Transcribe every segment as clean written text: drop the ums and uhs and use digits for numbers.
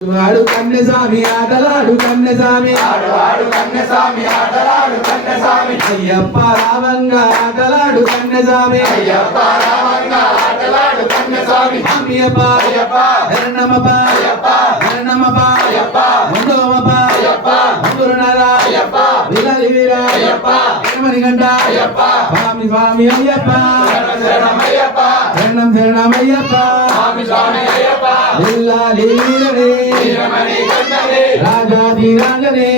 ఆడు కన్నెస్వామి ఆటలాడు కన్నెస్వామి ఆడు కన్నెస్వామి ఆటలాడు కన్నెస్వామి అయ్యప్ప రామంగా ఆటలాడు కన్నెస్వామి అయ్యప్ప రామంగా ఆటలాడు కన్నెస్వామి అయ్యప్ప అయ్యప్ప శరణమప్ప అయ్యప్ప శరణమప్ప అయ్యప్ప ముందోమప్ప అయ్యప్ప గురునాథ అయ్యప్ప విలాలి వీర అయ్యప్ప ఏమనిగంట అయ్యప్ప స్వామి స్వామి అయ్యప్ప శరణమయ్యప్ప శరణం శరణమయ్యప్ప స్వామి స్వామి అయ్యప్ప విలాలి వీరనే వీరమణి కన్ననే రాజాది రాజనే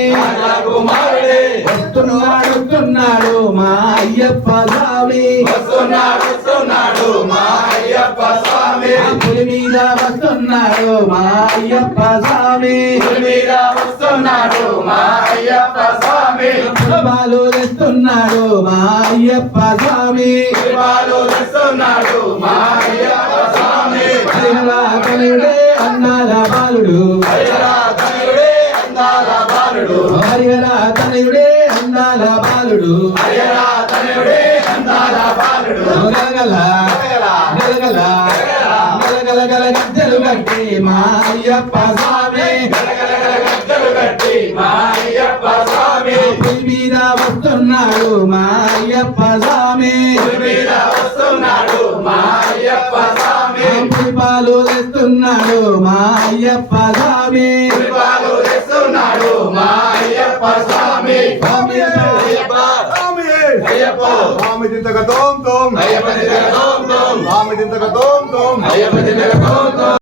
రాజకుమారుడే వస్తున్నాడు మా అయ్యప్ప స్వామి వస్తున్నాడు మా అయ్యప్ప స్వామి పులి మీద వస్తున్నాడు మా అయ్యప్ప స్వామి పులి మీద వస్తున్నాడు మా అయ్యప్ప స్వామి పుష్పాలు తెస్తున్నాడు మా అయ్యప్ప స్వామి పుష్పాలు తెస్తున్నాడు మా అయ్యప్ప స్వామి హరిహర తనయుడే అన్నాల బాలుడు హరిహర తనయుడే అందాల బాలుడు హరిహర తనయుడే అన్నాల బాలుడు హరిహర తనయుడే అందాల బాలుడు గలగల గలగల గలగల గల గజ్జలు కట్టి మా అయ్యప్ప స్వామి గలగలగల గజ్జలు కట్టి మా అయ్యప్ప స్వామి పులి మీద వస్తున్నాడు మా అయ్యప్ప స్వామి పులి మీద వస్తున్నాడు మా అయ్యప్ప స్వామి పులిపాలు తెస్తున్నాడు మా అయ్యప్ప స్వామి పులిపాలు తెస్తున్నాడు మా అయ్యప్ప స్వామి స్వామి అయ్యప్ప స్వామి అయ్యప్ప స్వామి దింతక తోం తోం అయ్యప్ప దినక తోం తోం స్వామి దింతక తోం తోం అయ్యప్ప దినక తోం తోం